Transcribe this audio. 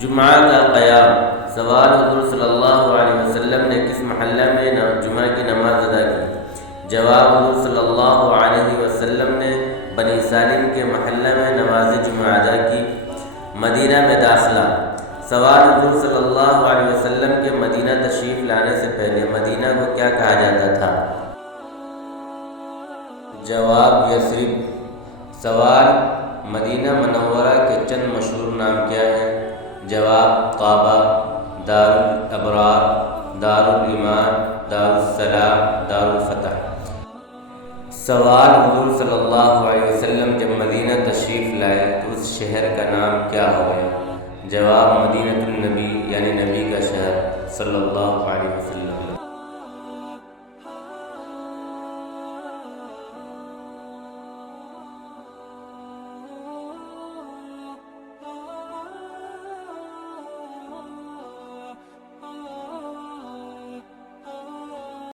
جمعہ کا قیام۔ سوال: حضور صلی اللہ علیہ وسلم نے کس محلہ میں جمعہ کی نماز ادا کی؟ جواب: حضور صلی اللہ علیہ وسلم نے بنی سالم کے محلہ میں نماز جمعہ ادا کی۔ مدینہ میں داخلہ۔ سوال: حضور صلی اللہ علیہ وسلم کے مدینہ تشریف لانے سے پہلے مدینہ کو کیا کہا جاتا تھا؟ جواب: یثرب۔ سوال: مدینہ منورہ کے چند مشہور نام کیا ہیں؟ جواب: طابہ، دار الابرار، دار الایمان، دار السلام، دار الفتح۔ سوال: حضور صلی اللہ علیہ وسلم جب مدینہ تشریف لائے تو اس شہر کا نام کیا ہو گیا؟ جواب: مدینۃ النبی، یعنی نبی کا شہر صلی اللہ علیہ وسلم۔